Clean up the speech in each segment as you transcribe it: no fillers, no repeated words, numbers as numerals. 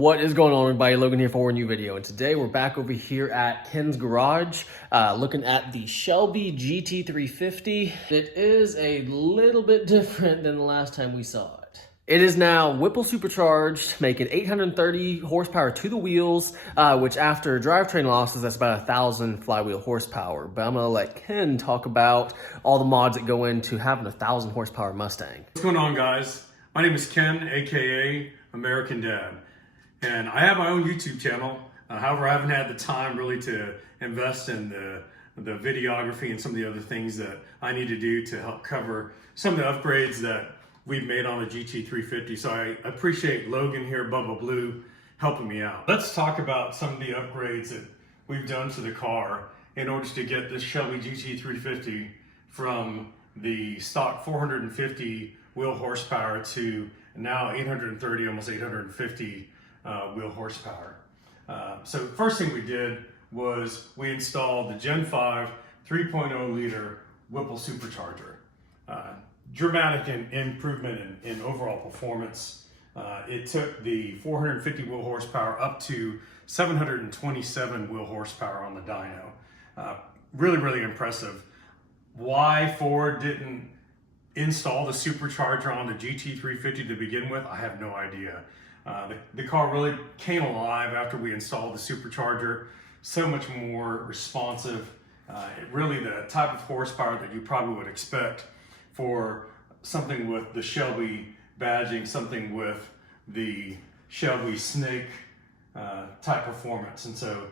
What is going on, everybody? Logan here for a new video, and today we're back over here at Ken's garage looking at the Shelby GT350. It is a little bit different than the last time we saw it. It is now Whipple supercharged, making 830 horsepower to the wheels, which after drivetrain losses, that's about 1,000 flywheel horsepower. But I'm gonna let Ken talk about all the mods that go into having a 1,000 horsepower Mustang. What's going on, guys? My name is Ken, aka American Dad. And I have my own YouTube channel. However, I haven't had the time really to invest in the videography and some of the other things that I need to do to help cover some of the upgrades that we've made on the GT350. So I appreciate Logan here, Bubba Blue, helping me out. Let's talk about some of the upgrades that we've done to the car in order to get this Shelby GT350 from the stock 450 wheel horsepower to now 830, almost 850 wheel horsepower. So the first thing we did was we installed the Gen 5 3.0 liter Whipple Supercharger. Dramatic improvement in overall performance. It took the 450 wheel horsepower up to 727 wheel horsepower on the dyno. Really impressive. Why Ford didn't install the supercharger on the GT350 to begin with, I have no idea. The car really came alive after we installed the supercharger. So much more responsive. Really the type of horsepower that you probably would expect for something with the Shelby badging, something with the Shelby Snake type performance. And so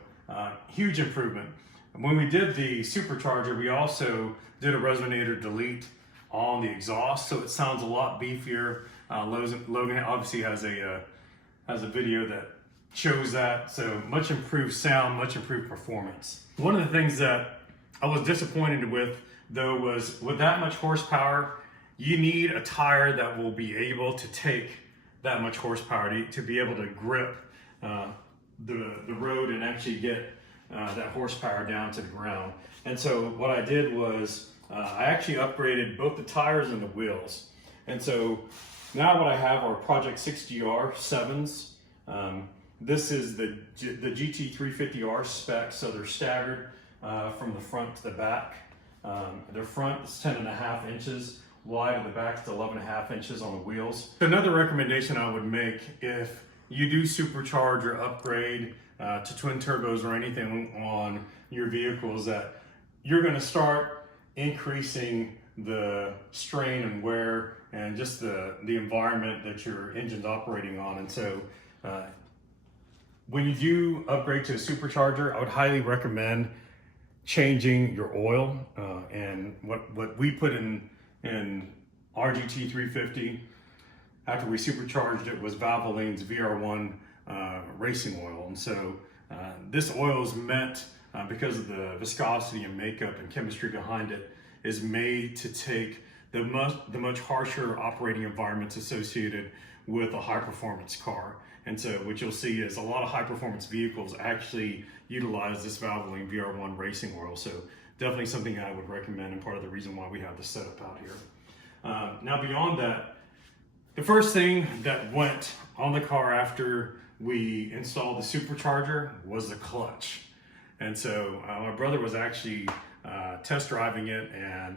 huge improvement. When we did the supercharger, we also did a resonator delete on the exhaust, so it sounds a lot beefier. Logan obviously has a video that shows that. So much improved sound, much improved performance. One of the things that I was disappointed with, though, was with that much horsepower, you need a tire that will be able to take that much horsepower to be able to grip the road and actually get that horsepower down to the ground. And so what I did was I actually upgraded both the tires and the wheels. And so now what I have are Project 6GR 7s. This is the GT350R spec, so they're staggered from the front to the back. The front is 10.5 inches wide and the back is 11.5 inches on the wheels. Another recommendation I would make if you do supercharge or upgrade to twin turbos or anything on your vehicles, that you're going to start increasing the strain and wear and just the environment that your engine's operating on. And so when you do upgrade to a supercharger, I would highly recommend changing your oil. And what we put in our GT350 after we supercharged it was Valvoline's VR1 racing oil. And so this oil is meant, because of the viscosity and makeup and chemistry behind it, is made to take the much harsher operating environments associated with a high performance car. And so what you'll see is a lot of high performance vehicles actually utilize this Valvoline VR1 racing oil. So definitely something I would recommend, and part of the reason why we have this setup out here. Now beyond that, the first thing that went on the car after we installed the supercharger was the clutch. And so my brother was actually test driving it, and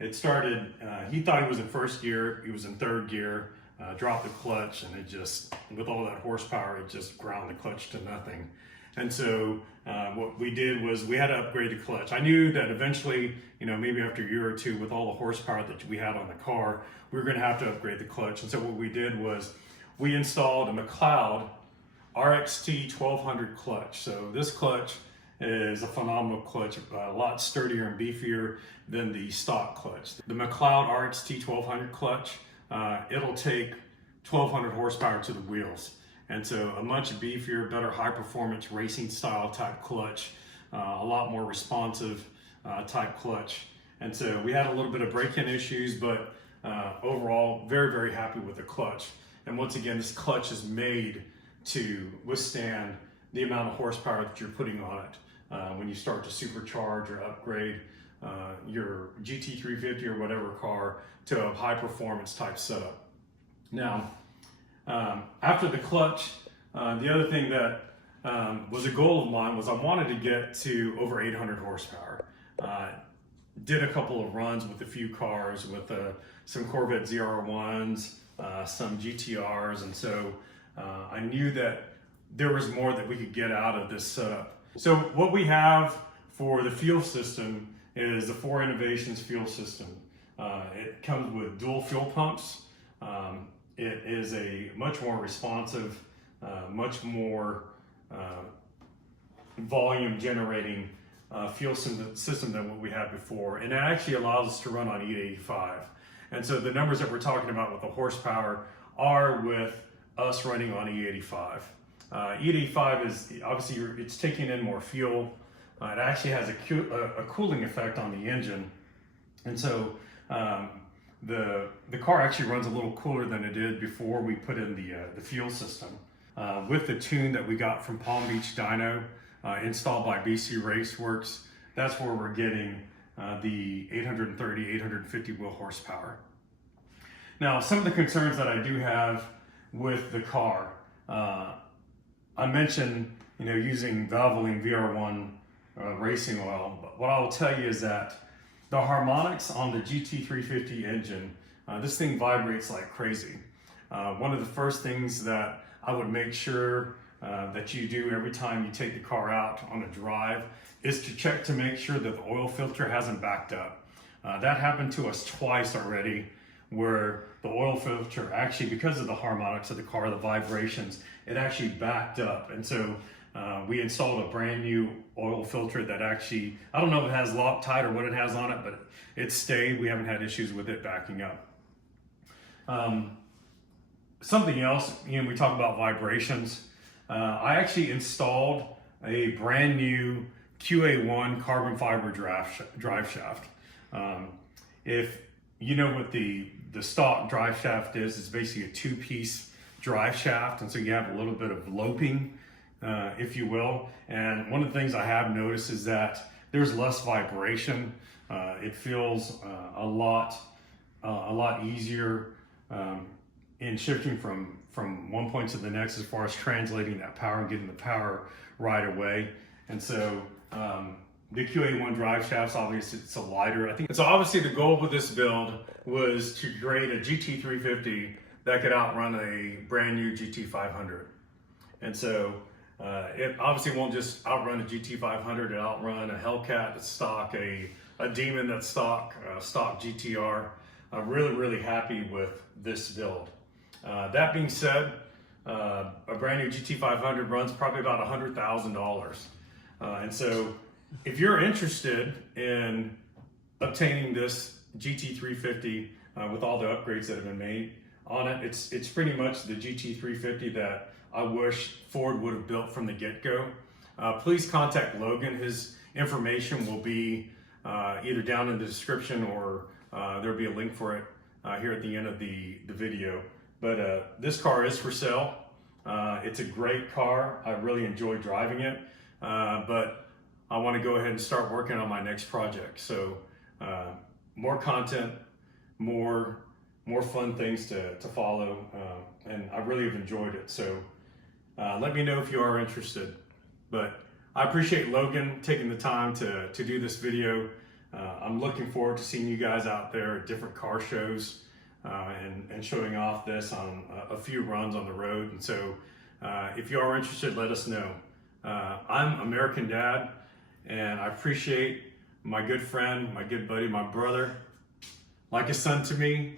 it started, he thought he was in first gear, he was in third gear, dropped the clutch, and it just, with all that horsepower, it just ground the clutch to nothing. And so what we did was we had to upgrade the clutch. I knew that eventually, maybe after a year or two, with all the horsepower that we had on the car, we were gonna have to upgrade the clutch. And so what we did was we installed a McLeod RXT 1200 clutch. So this clutch is a phenomenal clutch, a lot sturdier and beefier than the stock clutch. The McLeod RXT 1200 clutch, it'll take 1200 horsepower to the wheels. And so a much beefier, better high performance racing style type clutch, a lot more responsive type clutch. And so we had a little bit of break-in issues, but overall very happy with the clutch. And once again, this clutch is made to withstand the amount of horsepower that you're putting on it when you start to supercharge or upgrade your GT350 or whatever car to a high performance type setup. Now, after the clutch, The other thing that was a goal of mine was I wanted to get to over 800 horsepower. Did a couple of runs with a few cars, with some Corvette ZR1s, some GTRs, and so I knew that there was more that we could get out of this setup. So what we have for the fuel system is the 4 Innovations fuel system. It comes with dual fuel pumps. It is a much more responsive, much more volume generating fuel system than what we had before, and it actually allows us to run on E85. And so the numbers that we're talking about with the horsepower are with us running on E85. E85 is obviously it's taking in more fuel. It actually has a cooling effect on the engine, and so the car actually runs a little cooler than it did before we put in the fuel system. With the tune that we got from Palm Beach Dyno, installed by BC Raceworks, that's where we're getting the 830, 850 wheel horsepower. Now, some of the concerns that I do have with the car, I mentioned, using Valvoline VR1 racing oil, but what I will tell you is that the harmonics on the GT350 engine, this thing vibrates like crazy. One of the first things that I would make sure that you do every time you take the car out on a drive is to check to make sure that the oil filter hasn't backed up. That happened to us twice already, where the oil filter actually, because of the harmonics of the car, the vibrations, it actually backed up. And so we installed a brand new oil filter that actually, I don't know if it has Loctite or what it has on it, but it stayed. We haven't had issues with it backing up. Something else, we talk about vibrations. I actually installed a brand new QA1 carbon fiber drive shaft. If you know what the stock drive shaft is, it's basically a 2-piece drive shaft, and so you have a little bit of loping, if you will. And one of the things I have noticed is that there's less vibration. It feels a lot easier in shifting from one point to the next as far as translating that power and getting the power right away. And so the QA1 drive shafts, obviously it's a lighter. I think so. Obviously the goal with this build was to create a GT350 that could outrun a brand new GT500. And so it obviously won't just outrun a GT500, it'll outrun a Hellcat that's stock, a Demon that's stock GTR. I'm really happy with this build. That being said, a brand new GT500 runs probably about $100,000. And so if you're interested in obtaining this GT350 with all the upgrades that have been made on it, it's pretty much the GT350 that I wish Ford would have built from the get-go. Please contact Logan. His information will be either down in the description or there'll be a link for it here at the end of the video. But this car is for sale. It's a great car. I really enjoy driving it, but I want to go ahead and start working on my next project. So more content, more fun things to follow, and I really have enjoyed it. So let me know if you are interested. But I appreciate Logan taking the time to do this video. I'm looking forward to seeing you guys out there at different car shows and showing off this on a few runs on the road. And so if you are interested, let us know. I'm American Dad, and I appreciate my good friend, my good buddy, my brother, like a son to me,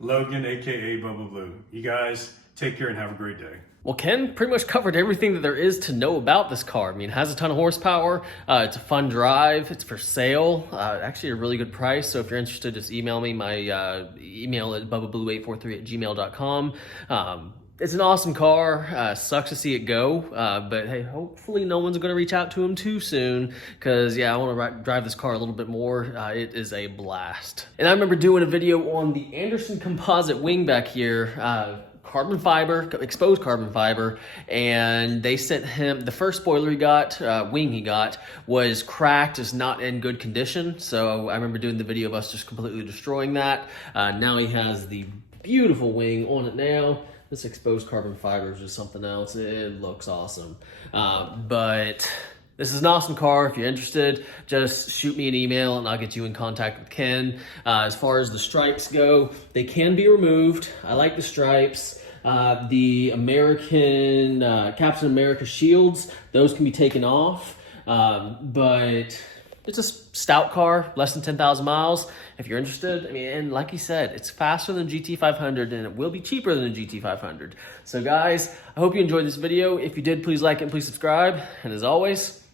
Logan, aka Bubba Blue. You guys take care and have a great day. Well, Ken pretty much covered everything that there is to know about this car. I mean, it has a ton of horsepower. It's a fun drive. It's for sale. Actually, a really good price. So if you're interested, just email me. My email is bubbablue843@gmail.com. It's an awesome car. Sucks to see it go. But hey, hopefully no one's going to reach out to him too soon. Because, yeah, I want to drive this car a little bit more. It is a blast. And I remember doing a video on the Anderson composite wing back here. Carbon fiber, exposed carbon fiber, and they sent him, the first spoiler he got, wing he got, was cracked, is not in good condition. So I remember doing the video of us just completely destroying that. Now he has the beautiful wing on it now. This exposed carbon fiber is just something else. It looks awesome. But this is an awesome car. If you're interested, just shoot me an email and I'll get you in contact with Ken. As far as the stripes go, they can be removed. I like the stripes. The American, Captain America shields, those can be taken off. But it's a stout car, less than 10,000 miles. If you're interested, I mean, and like he said, it's faster than GT500 and it will be cheaper than the GT500. So guys, I hope you enjoyed this video. If you did, please like it and please subscribe. And as always,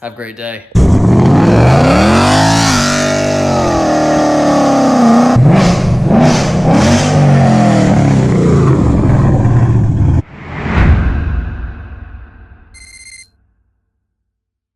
have a great day.